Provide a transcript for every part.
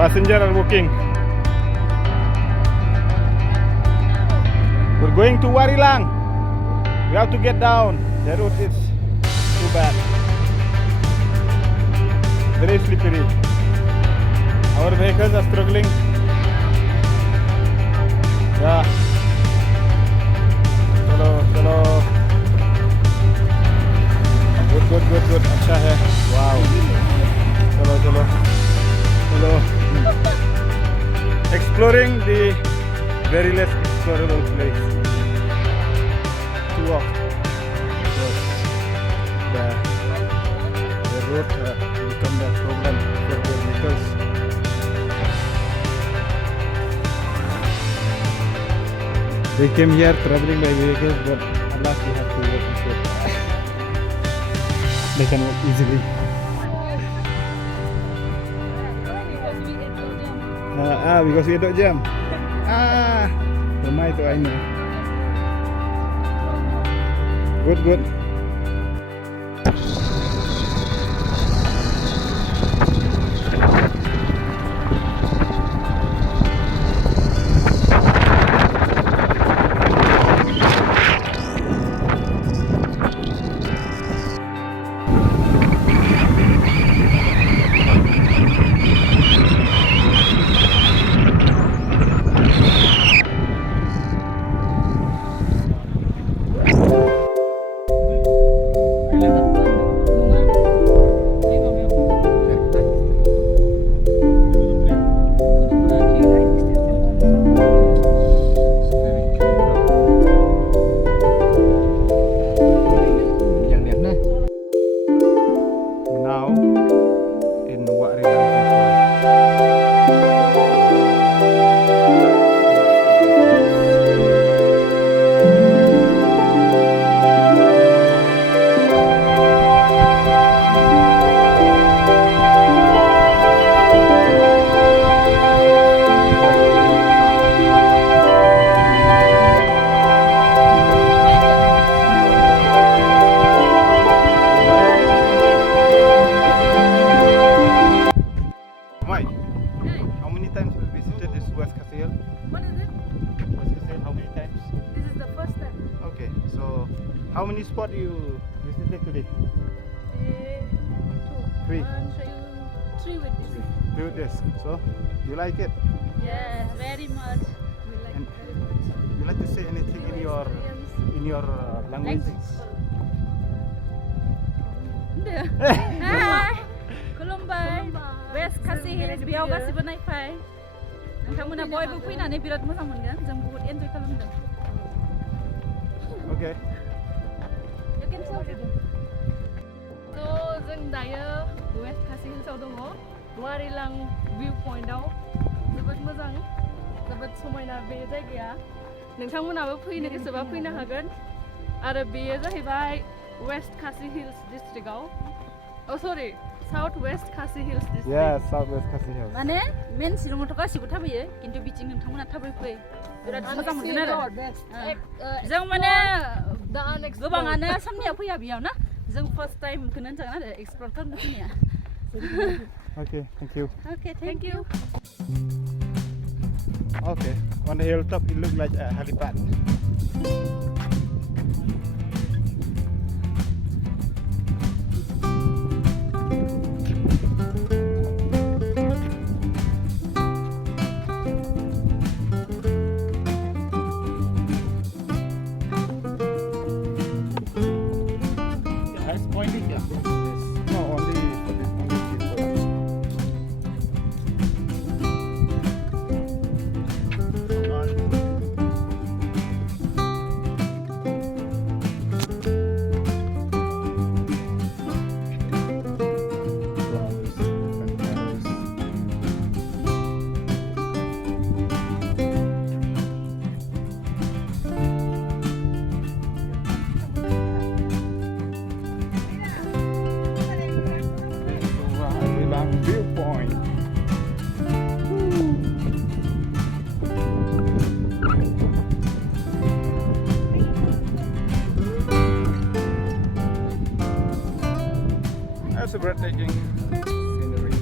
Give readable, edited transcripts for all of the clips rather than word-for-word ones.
Passengers are walking. We're going to Wahrilang. We have to get down. The road is too bad. Very slippery. Our vehicles are struggling. Yeah. चलो good अच्छा है wow चलो exploring the very less explorable place to walk because the road become the problem for the vehicles. They came here traveling by vehicles, but alas, we have to walk instead. They can walk easily. Because we don't jam. Ramai tu I know. Good. How many spots you visited today? Three. 3 with this. Three with this. So, you like it? Yes, very much. We like And it very much. you like to say anything in your language? Hai, खुलुमबाय. West Khasi Hills बेयाव गासिबो नायफाय. नोंथांमोना बयबो फैनानै बिराद मोजां मोनगोन. जों बहुत एन्जय खालामदों. Okay. So जों दायो West Khasi Hillsआव दङ. Wahrilang view pointआव जोबोद मोजां, जोबोद समायना बे जायगाया. नोंथांमोनाबो फैनो गोसोबा फैनो हागोन. आरो बेयो जाहैबाय West Khasi Hills districtआव. Oh sorry, South West Khasi Hills district. Yeah, South West Khasi Hills. माने मेन शिलंआवथ' गासिबो थाबायो, किन्तु बिथिं नोंथांमोना थाबायफै. बिराद मोजां मोनगोन आरो. जों माने गोबाङानो आसामनिया फैया बेयाव ना. जों फार्स्ट टाइमखौनो होनजागोन आरो एक्सप्लर खालामनो फैनाया. Okay, thank you. Okay, thank you. Okay, on the hilltop it looks like a helipad. It's pointing here. No, only for this one. Wahrilang viewpoint. That's a breathtaking scenery.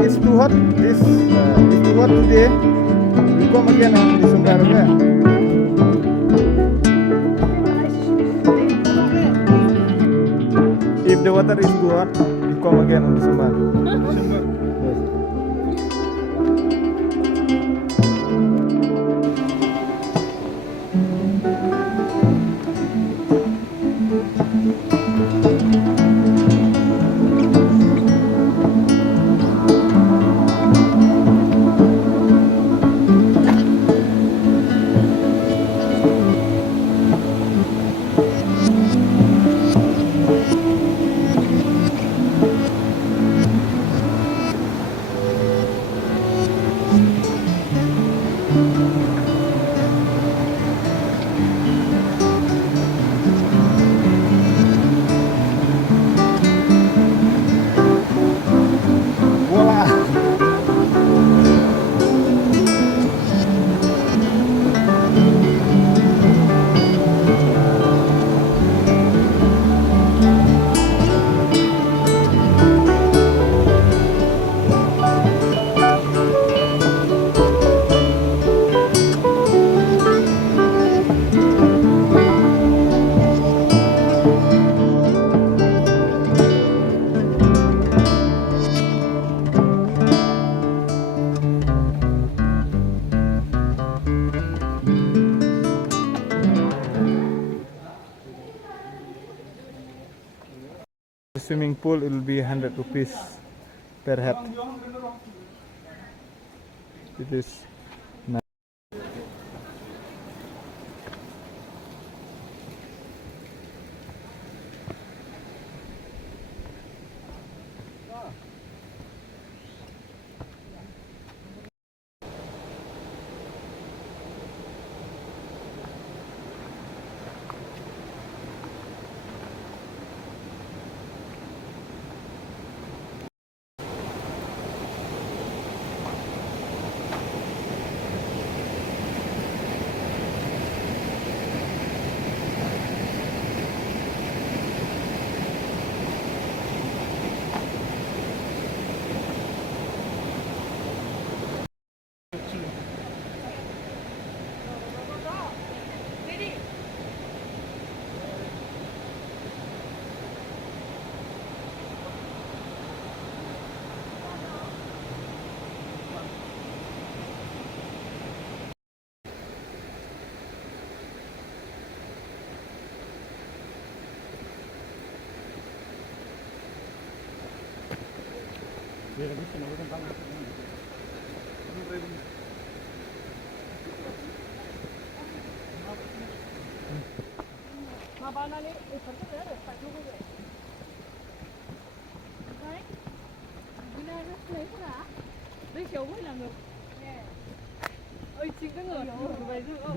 it's too hot. This it's too hot today. We come again on December. Okay? If the water is too hot, we come again on December. December. Yes. Voila. The swimming pool it will be 100 rupees per head. It is nice.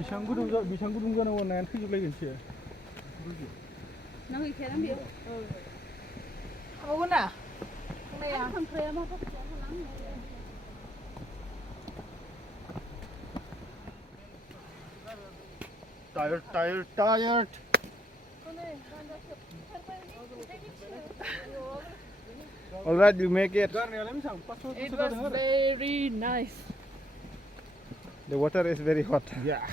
Bisang gudung gana warna yang lagi sih. Nang ikan ambil. Apa guna? Tired. All right, you make it. It was very nice. The water is very hot. Yeah.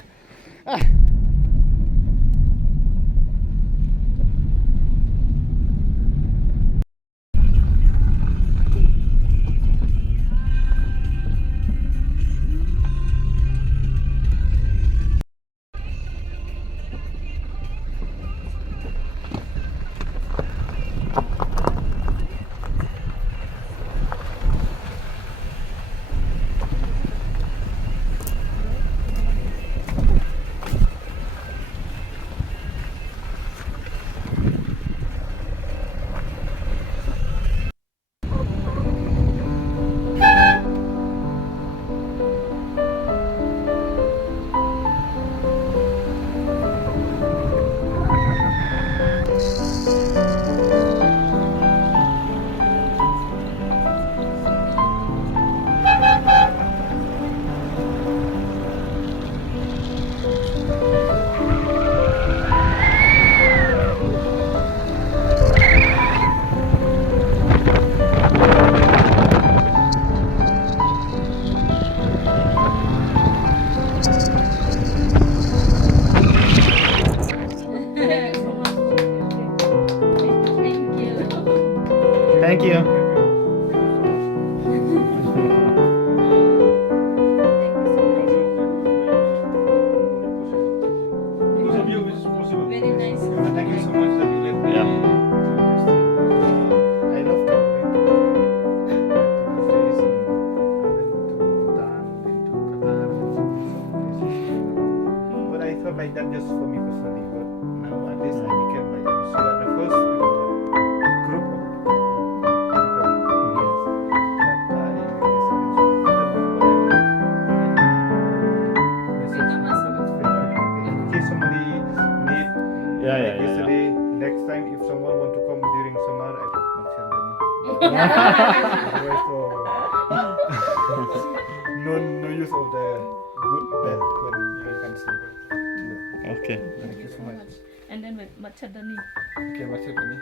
Thank you. Very nice. Thank you so much that you let me Yeah. do this thing. I love traveling. Back to those days and I went to Bhutan, then to Qatar, some places. But I felt like that just for me personally. But now at least I became like so at the first we were a group of people. Yes. But I guess in case somebody need Yeah, like yeah, yeah. yesterday, next time if someone want to come during summer, I put Machandani. Otherwise, no use of the good bad when you can sleep. Okay. Thank you so much. And then with Machadani. Okay, Machandani.